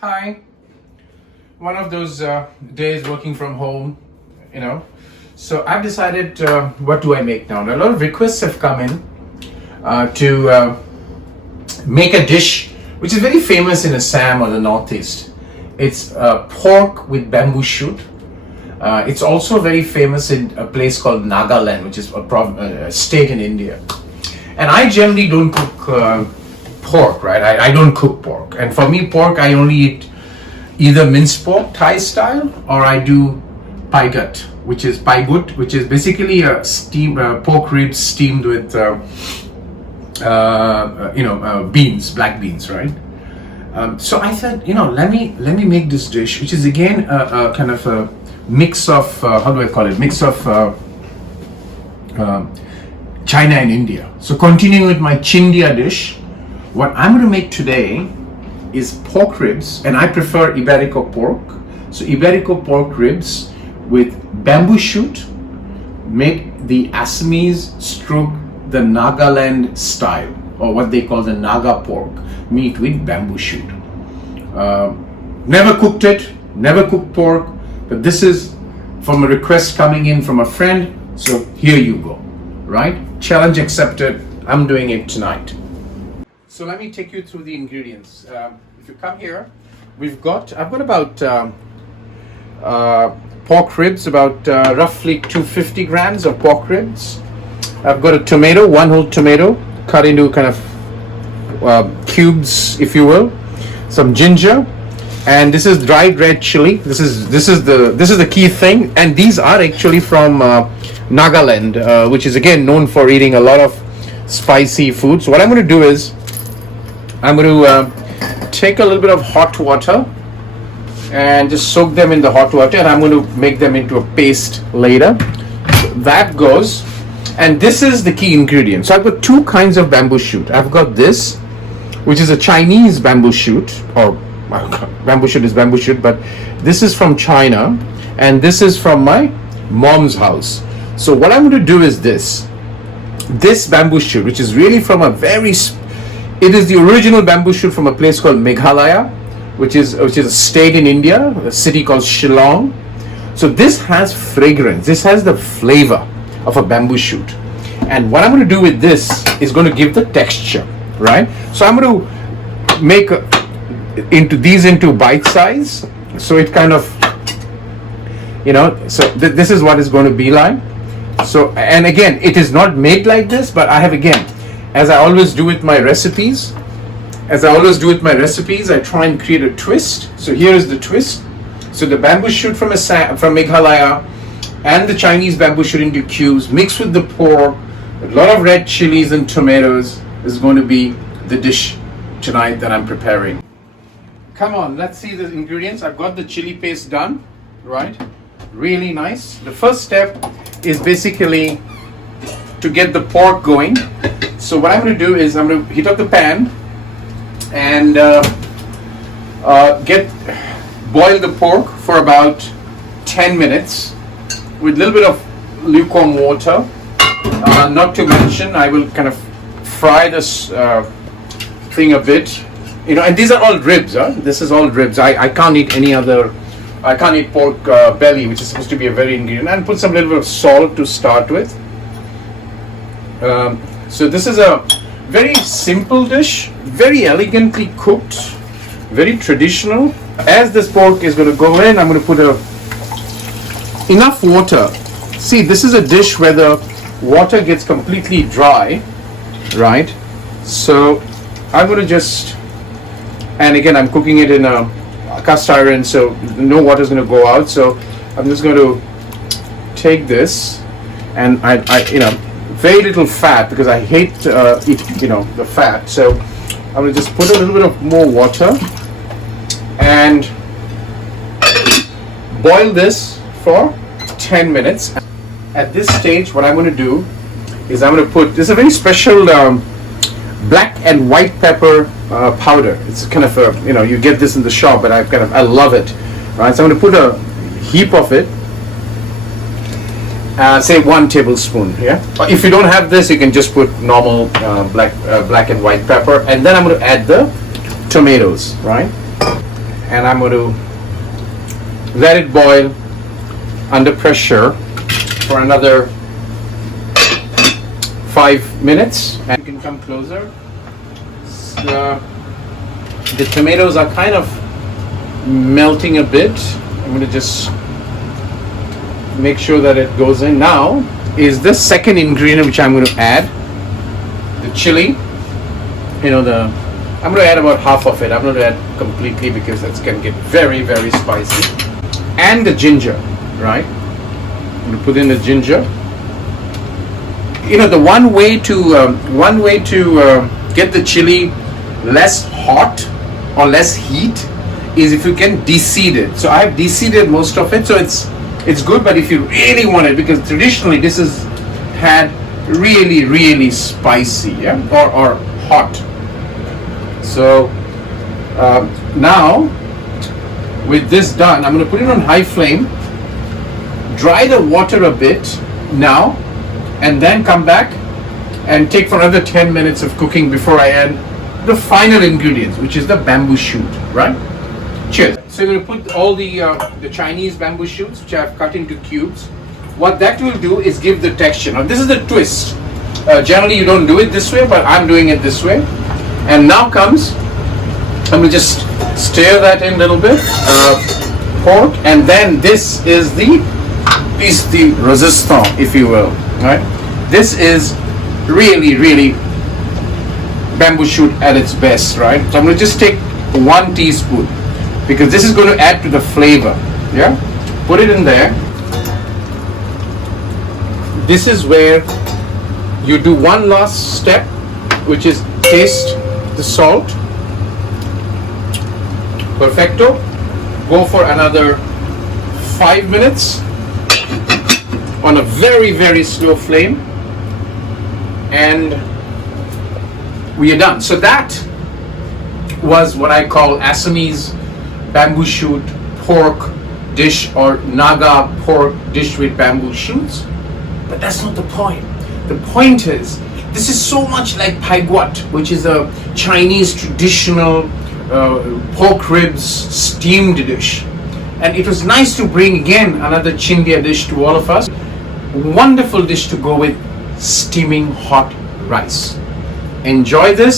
Hi. One of those days working from home, you know. So I've decided, what do I make now? And a lot of requests have come in to make a dish which is very famous in Assam or the Northeast. It's pork with bamboo shoot. It's also very famous in a place called Nagaland, which is a state in India. And I generally don't cook pork, right? I don't cook pork. And for me, pork, I only eat either minced pork, Thai style, or I do pai gut, which is basically a pork ribs steamed with, beans, black beans, right? So I said, let me make this dish, which is again a kind of a mix of mix of China and India. So continuing with my Chindia dish, what I'm going to make today is pork ribs, and I prefer Iberico pork. So Iberico pork ribs with bamboo shoot, made the Assamese stroke the Nagaland style, or what they call the Naga pork, meat with bamboo shoot. Never cooked it, never cooked pork, but this is from a request coming in from a friend, so here you go, right? Challenge accepted, I'm doing it tonight. So let me take you through the ingredients. If you come here, I've got about pork ribs, about roughly 250 grams of pork ribs. I've got a tomato, one whole tomato, cut into kind of cubes, if you will. Some ginger, and this is dried red chili. This is the key thing. And these are actually from Nagaland, which is again known for eating a lot of spicy food. So what I'm going to do is I'm going to take a little bit of hot water and just soak them in the hot water, and I'm going to make them into a paste later. So that goes, and this is the key ingredient. So I've got two kinds of bamboo shoot. I've got this, which is a Chinese bamboo shoot, or bamboo shoot is bamboo shoot, but this is from China, and this is from my mom's house. So what I'm going to do is this bamboo shoot, which is really from it is the original bamboo shoot from a place called Meghalaya, which is a state in India, a city called Shillong. So this has fragrance, this has the flavor of a bamboo shoot. And what I'm going to do with this is going to give the texture, right? So I'm going to make these into bite size. So it kind of, so this is what it's going to be like. So, and again, it is not made like this, but I have, again, as I always do with my recipes, I try and create a twist. So here is the twist. So the bamboo shoot from Meghalaya and the Chinese bamboo shoot into cubes, mixed with the pork, a lot of red chilies and tomatoes, is going to be the dish tonight that I'm preparing. Come on, let's see the ingredients. I've got the chili paste done, right? Really nice. The first step is basically to get the pork going. So what I'm going to do is I'm going to heat up the pan and boil the pork for about 10 minutes with a little bit of lukewarm water. Not to mention, I will kind of fry this thing a bit, and these are all ribs. This is all ribs. I can't eat any other. I can't eat pork belly, which is supposed to be a very ingredient. And put some little bit of salt to start with. So this is a very simple dish, very elegantly cooked, very traditional. As this pork is going to go in, I'm going to put enough water. See, this is a dish where the water gets completely dry, right? So I'm going to just, and again, I'm cooking it in a cast iron, so no water is going to go out. So I'm just going to take this, and I very little fat, because I hate the fat. So I'm going to just put a little bit of more water and boil this for 10 minutes. At this stage, what I'm going to do is I'm going to put, this is a very special black and white pepper powder. It's kind of a, you get this in the shop, but I love it, right? So I'm going to put a heap of it, say 1 tablespoon. Yeah. If you don't have this, you can just put normal black and white pepper, and then I'm going to add the tomatoes, right? and I'm going to let it boil under pressure for another 5 minutes. And you can come closer. The tomatoes are kind of melting a bit. I'm going to just make sure that it goes in. Now is the second ingredient which I'm going to add, the chili. I'm going to add about half of it. I'm not going to add completely because that's going to get very, very spicy. And the ginger, right? I'm going to put in the ginger. The one way to get the chili less hot or less heat is if you can deseed it. So I have deseeded most of it, so it's good. But if you really want it, because traditionally this is had really, really spicy, yeah, or hot. So now with this done, I'm going to put it on high flame, dry the water a bit now, and then come back and take for another 10 minutes of cooking before I add the final ingredients, which is the bamboo shoot, right? Cheers. So you're going to put all the Chinese bamboo shoots, which I've cut into cubes. What that will do is give the texture. Now this is the twist. Generally you don't do it this way, but I'm doing it this way. And now comes, I'm going to just stir that in a little bit, pork, and then this is the piece de resistance, if you will, right? This is really, really bamboo shoot at its best, right? So I'm going to just take 1 teaspoon because this is going to add to the flavor, yeah? Put it in there. This is where you do one last step, which is taste the salt. Perfecto. Go for another 5 minutes on a very, very slow flame, and we are done. So that was what I call Assamese bamboo shoot pork dish, or Naga pork dish with bamboo shoots. But that's not the point. The point is, this is so much like paiguat, which is a Chinese traditional pork ribs steamed dish. And it was nice to bring again another Chindia dish to all of us. Wonderful dish to go with steaming hot rice. Enjoy this.